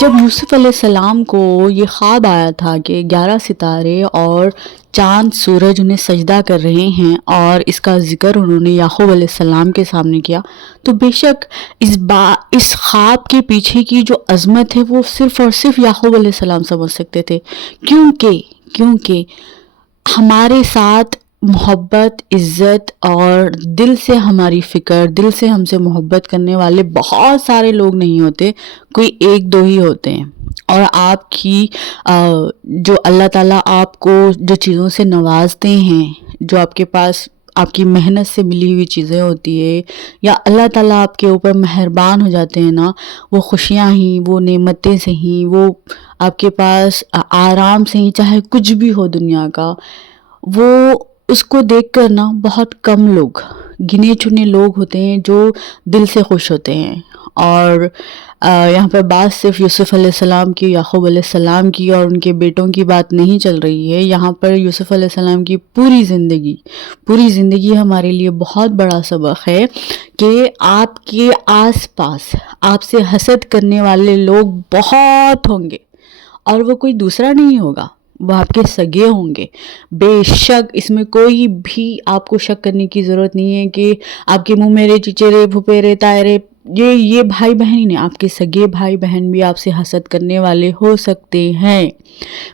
جب یوسف علیہ السلام کو یہ خواب آیا تھا کہ 11 ستارے اور چاند سورج انہیں سجدہ کر رہے ہیں اور اس کا ذکر انہوں نے یعقوب علیہ السلام کے سامنے کیا، تو بے شک اس خواب کے پیچھے کی جو عظمت ہے وہ صرف اور صرف یعقوب علیہ السلام سمجھ سکتے تھے، کیونکہ ہمارے ساتھ محبت، عزت اور دل سے ہماری فکر، دل سے ہم سے محبت کرنے والے بہت سارے لوگ نہیں ہوتے، کوئی ایک دو ہی ہوتے ہیں۔ اور آپ کی جو اللہ تعالیٰ آپ کو جو چیزوں سے نوازتے ہیں، جو آپ کے پاس آپ کی محنت سے ملی ہوئی چیزیں ہوتی ہے، یا اللہ تعالیٰ آپ کے اوپر مہربان ہو جاتے ہیں نا، وہ خوشیاں ہی، وہ نعمتیں سے ہی، وہ آپ کے پاس آرام سے ہی، چاہے کچھ بھی ہو دنیا کا، وہ اس کو دیکھ کر نا بہت کم لوگ، گنے چنے لوگ ہوتے ہیں جو دل سے خوش ہوتے ہیں۔ اور یہاں پر بات صرف یوسف علیہ السلام کی، یعقوب علیہ السلام کی اور ان کے بیٹوں کی بات نہیں چل رہی ہے، یہاں پر یوسف علیہ السلام کی پوری زندگی ہمارے لیے بہت بڑا سبق ہے کہ آپ کے آس پاس آپ سے حسد کرنے والے لوگ بہت ہوں گے، اور وہ کوئی دوسرا نہیں ہوگا، وہ آپ کے سگے ہوں گے۔ بے شک اس میں کوئی بھی آپ کو شک کرنے کی ضرورت نہیں ہے کہ آپ کے منہ میرے چچیرے، پھپھیرے، تائرے، یہ بھائی بہن ہی نہیں، آپ کے سگے بھائی بہن بھی آپ سے حسد کرنے والے ہو سکتے ہیں۔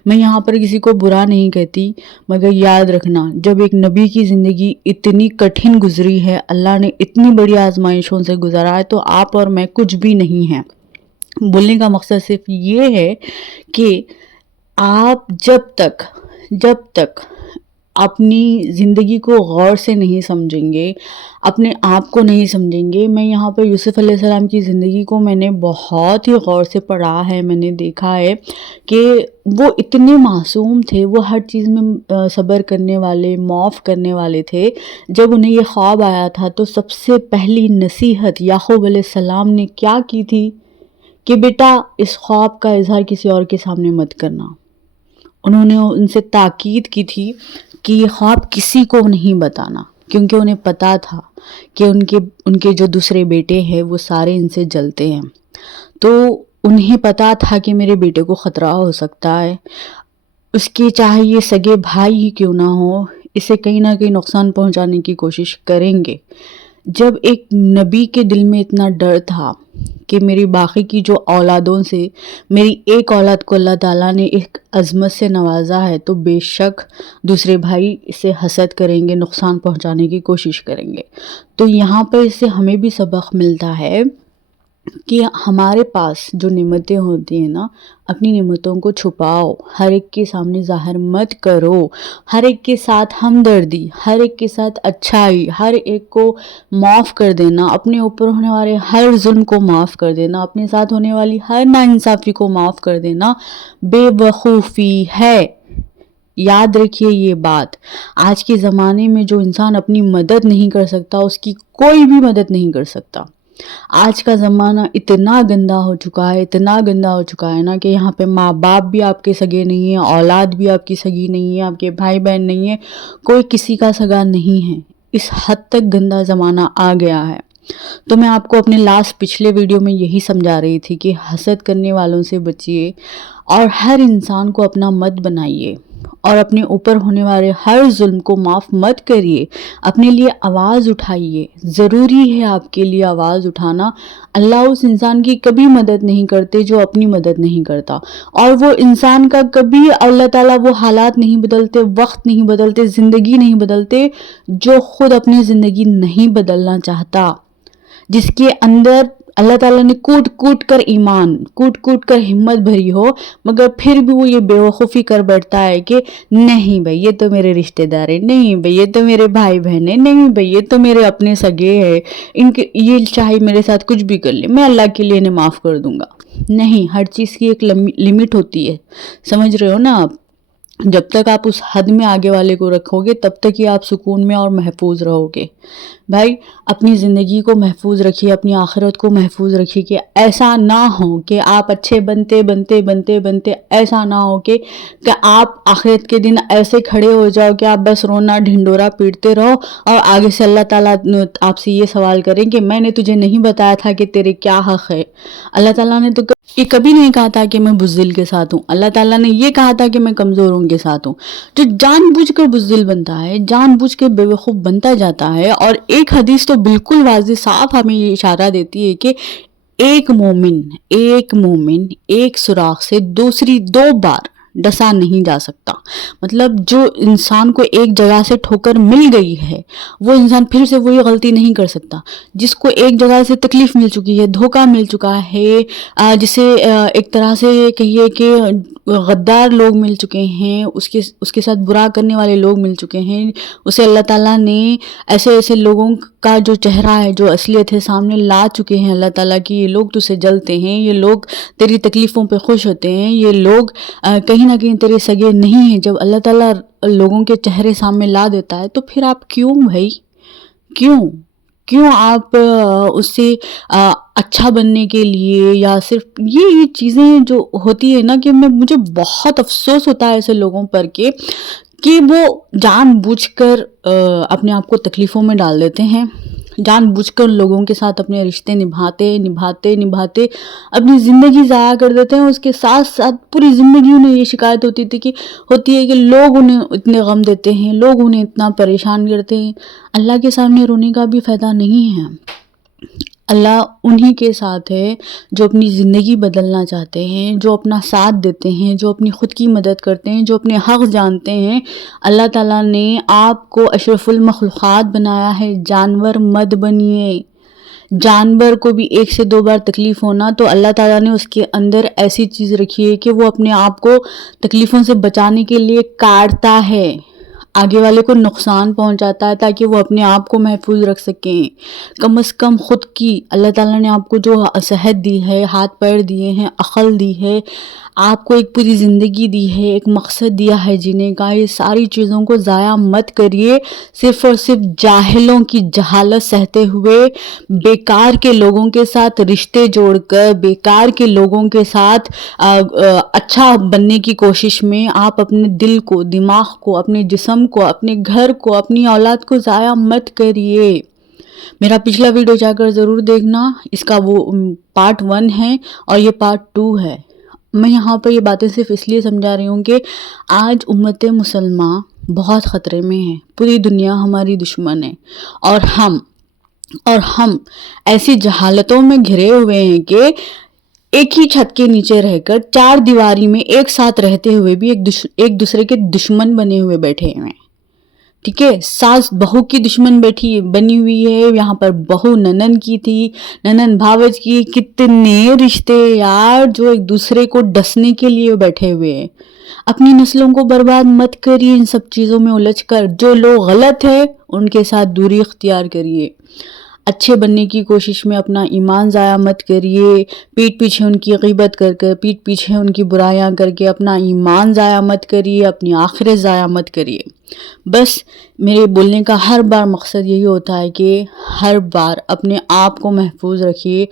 میں یہاں پر کسی کو برا نہیں کہتی، مگر یاد رکھنا جب ایک نبی کی زندگی اتنی کٹھن گزری ہے، اللہ نے اتنی بڑی آزمائشوں سے گزارا ہے، تو آپ اور میں کچھ بھی نہیں ہیں۔ بولنے کا مقصد صرف یہ ہے کہ آپ جب تک اپنی زندگی کو غور سے نہیں سمجھیں گے، اپنے آپ کو نہیں سمجھیں گے۔ میں یہاں پہ یوسف علیہ السلام کی زندگی کو میں نے بہت ہی غور سے پڑھا ہے، میں نے دیکھا ہے کہ وہ اتنے معصوم تھے، وہ ہر چیز میں صبر کرنے والے، معاف کرنے والے تھے۔ جب انہیں یہ خواب آیا تھا تو سب سے پہلی نصیحت یعقوب علیہ السلام نے کیا کی تھی کہ بیٹا اس خواب کا اظہار کسی اور کے سامنے مت کرنا۔ انہوں نے ان سے تاکید کی تھی کہ یہ خواب کسی کو نہیں بتانا، کیونکہ انہیں پتا تھا کہ ان کے جو دوسرے بیٹے ہیں وہ سارے ان سے جلتے ہیں، تو انہیں پتا تھا کہ میرے بیٹے کو خطرہ ہو سکتا ہے، اس کے چاہے یہ سگے بھائی ہی کیوں نہ ہو، اسے کہیں نہ کہیں نقصان پہنچانے کی کوشش کریں گے۔ جب ایک نبی کے دل میں اتنا ڈر تھا کہ میری باقی کی جو اولادوں سے میری ایک اولاد کو اللہ تعالیٰ نے ایک عظمت سے نوازا ہے، تو بے شک دوسرے بھائی اسے حسد کریں گے، نقصان پہنچانے کی کوشش کریں گے۔ تو یہاں پر اس سے ہمیں بھی سبق ملتا ہے کہ ہمارے پاس جو نعمتیں ہوتی ہیں نا، اپنی نعمتوں کو چھپاؤ، ہر ایک کے سامنے ظاہر مت کرو، ہر ایک کے ساتھ ہمدردی، ہر ایک کے ساتھ اچھائی، ہر ایک کو معاف کر دینا، اپنے اوپر ہونے والے ہر ظلم کو معاف کر دینا، اپنے ساتھ ہونے والی ہر ناانصافی کو معاف کر دینا بے وقوفی ہے۔ یاد رکھیے یہ بات، آج کے زمانے میں جو انسان اپنی مدد نہیں کر سکتا، اس کی کوئی بھی مدد نہیں کر سکتا۔ آج کا زمانہ اتنا گندا ہو چکا ہے نا کہ یہاں پہ ماں باپ بھی آپ کے سگے نہیں ہیں، اولاد بھی آپ کی سگی نہیں ہے، آپ کے بھائی بہن نہیں ہیں، کوئی کسی کا سگا نہیں ہے۔ اس حد تک گندا زمانہ آ گیا ہے۔ تو میں آپ کو اپنے پچھلے ویڈیو میں یہی سمجھا رہی تھی کہ حسد کرنے والوں سے بچیے، اور ہر انسان کو اپنا مت بنائیے، اور اپنے اوپر ہونے والے ہر ظلم کو معاف مت کریے، اپنے لیے آواز اٹھائیے۔ ضروری ہے آپ کے لیے آواز اٹھانا۔ اللہ اس انسان کی کبھی مدد نہیں کرتے جو اپنی مدد نہیں کرتا، اور وہ انسان کا کبھی اللہ تعالیٰ وہ حالات نہیں بدلتے، وقت نہیں بدلتے، زندگی نہیں بدلتے جو خود اپنی زندگی نہیں بدلنا چاہتا، جس کے اندر اللہ تعالیٰ نے کوٹ کر ایمان، کوٹ کر ہمت بھری ہو، مگر پھر بھی وہ یہ بے وقوفی کر بیٹھتا ہے کہ نہیں بھائی یہ تو میرے رشتہ دار ہیں، نہیں بھائی یہ تو میرے بھائی بہن ہیں، نہیں بھائی یہ تو میرے اپنے سگے ہیں، یہ چاہے میرے ساتھ کچھ بھی کر لے، میں اللہ کے لیے انہیں معاف کر دوں گا۔ نہیں، ہر چیز کی ایک لمٹ ہوتی ہے، سمجھ رہے ہو نا آپ؟ جب تک آپ اس حد میں آگے والے کو رکھو گے تب تک ہی آپ سکون میں اور محفوظ رہو گے۔ بھائی اپنی زندگی کو محفوظ رکھیے، اپنی آخرت کو محفوظ رکھیے کہ ایسا نہ ہو کہ آپ اچھے بنتے بنتے بنتے بنتے ایسا نہ ہو کہ آپ آخرت کے دن ایسے کھڑے ہو جاؤ کہ آپ بس رونا ڈھنڈورا پیٹتے رہو اور آگے سے اللہ تعالیٰ آپ سے یہ سوال کریں کہ میں نے تجھے نہیں بتایا تھا کہ تیرے کیا حق ہے۔ اللہ تعالیٰ نے تو یہ کبھی نہیں کہا تھا کہ میں بزدل کے ساتھ ہوں، اللہ تعالیٰ نے یہ کہا تھا کہ میں کمزوروں کے ساتھ ہوں۔ جو جان بوجھ کر بزدل بنتا ہے، جان بوجھ کے بے وقوف بنتا جاتا ہے، اور ایک حدیث تو بالکل واضح صاف ہمیں یہ اشارہ دیتی ہے کہ ایک مومن ایک سوراخ سے دوسری 2 بار ڈسا نہیں جا سکتا۔ مطلب جو انسان کو ایک جگہ سے ٹھوکر مل گئی ہے وہ انسان پھر سے وہی غلطی نہیں کر سکتا۔ جس کو ایک جگہ سے تکلیف مل چکی ہے، دھوکہ مل چکا ہے، جسے ایک طرح سے کہیے کہ غدار لوگ مل چکے ہیں، اس کے ساتھ برا کرنے والے لوگ مل چکے ہیں، اسے اللہ تعالیٰ نے ایسے لوگوں کا جو چہرہ ہے، جو اصلیت ہے، سامنے لا چکے ہیں اللہ تعالیٰ کی۔ یہ لوگ تجھ سے جلتے ہیں، یہ لوگ تیری تکلیفوں پہ خوش ہوتے ہیں، یہ لوگ کہیں نہ کہیں تیرے سگے نہیں ہیں۔ جب اللہ تعالیٰ لوگوں کے چہرے سامنے لا دیتا ہے تو پھر آپ کیوں بھائی، کیوں آپ اس سے اچھا بننے کے لیے، یا صرف یہ چیزیں جو ہوتی ہے نا کہ مجھے بہت افسوس ہوتا ہے ایسے لوگوں پر کہ وہ جان بوجھ کر اپنے آپ کو تکلیفوں میں ڈال دیتے ہیں، جان بوجھ کر لوگوں کے ساتھ اپنے رشتے نبھاتے اپنی زندگی ضائع کر دیتے ہیں۔ اس کے ساتھ ساتھ پوری زندگی انہیں یہ شکایت ہوتی ہے کہ لوگ انہیں اتنے غم دیتے ہیں، لوگ انہیں اتنا پریشان کرتے ہیں۔ اللہ کے سامنے رونے کا بھی فائدہ نہیں ہے۔ اللہ انہی کے ساتھ ہے جو اپنی زندگی بدلنا چاہتے ہیں، جو اپنا ساتھ دیتے ہیں، جو اپنی خود کی مدد کرتے ہیں، جو اپنے حق جانتے ہیں۔ اللہ تعالیٰ نے آپ کو اشرف المخلوقات بنایا ہے، جانور مت بنیے۔ جانور کو بھی 1 سے 2 بار تکلیف ہونا تو اللہ تعالیٰ نے اس کے اندر ایسی چیز رکھی ہے کہ وہ اپنے آپ کو تکلیفوں سے بچانے کے لیے کاٹتا ہے، آگے والے کو نقصان پہنچاتا ہے تاکہ وہ اپنے آپ کو محفوظ رکھ سکیں۔ کم از کم خود کی اللہ تعالیٰ نے آپ کو جو صحت دی ہے، ہاتھ پیر دیے ہیں، عقل دی ہے، آپ کو ایک پوری زندگی دی ہے، ایک مقصد دیا ہے جینے کا، یہ ساری چیزوں کو ضائع مت کریے صرف اور صرف جاہلوں کی جہالت سہتے ہوئے، بیکار کے لوگوں کے ساتھ رشتے جوڑ کر، بیکار کے لوگوں کے ساتھ اچھا بننے کی کوشش میں آپ اپنے دل کو، دماغ کو، اپنے جسم کو، اپنے گھر کو، اپنی اولاد کو ضائع مت کریے۔ میرا پچھلا ویڈیو جا کر ضرور دیکھنا، اس کا وہ پارٹ 1 ہے اور یہ پارٹ 2 ہے۔ میں یہاں پر یہ باتیں صرف اس لیے سمجھا رہی ہوں کہ آج امت مسلمہ بہت خطرے میں ہے، پوری دنیا ہماری دشمن ہے، اور ہم ایسی جہالتوں میں گھرے ہوئے ہیں کہ ایک ہی چھت کے نیچے رہ کر 4 دیواری میں ایک ساتھ رہتے ہوئے بھی ایک دوسرے کے دشمن بنے ہوئے بیٹھے ہوئے ہیں۔ ٹھیک ہے، ساس بہو کی دشمن بنی ہوئی ہے، یہاں پر بہو ننن کی تھی، ننن بھاوج کی، کتنے رشتے یار جو ایک دوسرے کو ڈسنے کے لیے بیٹھے ہوئے ہیں۔ اپنی نسلوں کو برباد مت کریے ان سب چیزوں میں الجھ کر، جو لوگ غلط ہے ان کے ساتھ دوری اختیار کریے، اچھے بننے کی کوشش میں اپنا ایمان ضائع مت کریے، پیٹھ پیچھے ان کی غیبت کر پیٹھ پیچھے ان کی برائیاں کر کے اپنا ایمان ضائع مت کریے، اپنی آخرت ضائع مت کریے۔ بس میرے بولنے کا ہر بار مقصد یہی ہوتا ہے کہ ہر بار اپنے آپ کو محفوظ رکھیے،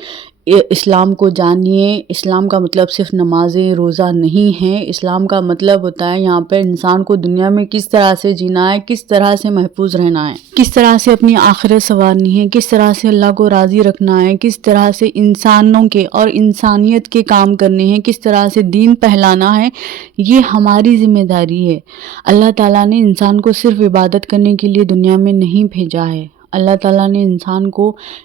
اسلام کو جانیے۔ اسلام کا مطلب صرف نمازیں روزہ نہیں ہے، اسلام کا مطلب ہوتا ہے یہاں پہ انسان کو دنیا میں کس طرح سے جینا ہے، کس طرح سے محفوظ رہنا ہے، کس طرح سے اپنی آخرت سنوارنی ہے، کس طرح سے اللہ کو راضی رکھنا ہے، کس طرح سے انسانوں کے اور انسانیت کے کام کرنے ہیں، کس طرح سے دین پھیلانا ہے۔ یہ ہماری ذمہ داری ہے۔ اللہ تعالیٰ نے انسان کو صرف عبادت کرنے کے لیے دنیا میں نہیں بھیجا ہے، اللہ تعالیٰ نے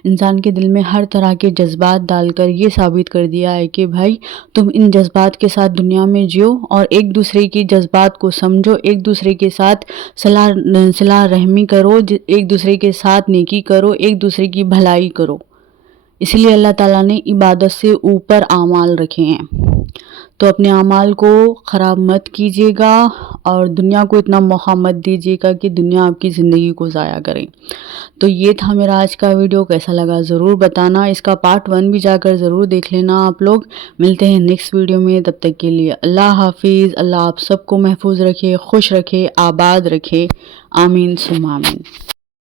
انسان کے دل میں ہر طرح کے جذبات ڈال کر یہ ثابت کر دیا ہے کہ بھائی تم ان جذبات کے ساتھ دنیا میں جیو اور ایک دوسرے کی جذبات کو سمجھو، ایک دوسرے کے ساتھ صلح رحمی کرو، ایک دوسرے کے ساتھ نیکی کرو، ایک دوسرے کی بھلائی کرو۔ اس لیے اللہ تعالیٰ نے عبادت سے اوپر اعمال رکھے ہیں۔ تو اپنے اعمال کو خراب مت کیجیے گا اور دنیا کو اتنا موقع مت دیجیے گا کہ دنیا آپ کی زندگی کو ضائع کرے۔ تو یہ تھا میرا آج کا ویڈیو، کیسا لگا ضرور بتانا، اس کا پارٹ 1 بھی جا کر ضرور دیکھ لینا آپ لوگ۔ ملتے ہیں نیکسٹ ویڈیو میں، تب تک کے لیے اللہ حافظ۔ اللہ آپ سب کو محفوظ رکھے، خوش رکھے، آباد رکھے، آمین ثم آمین۔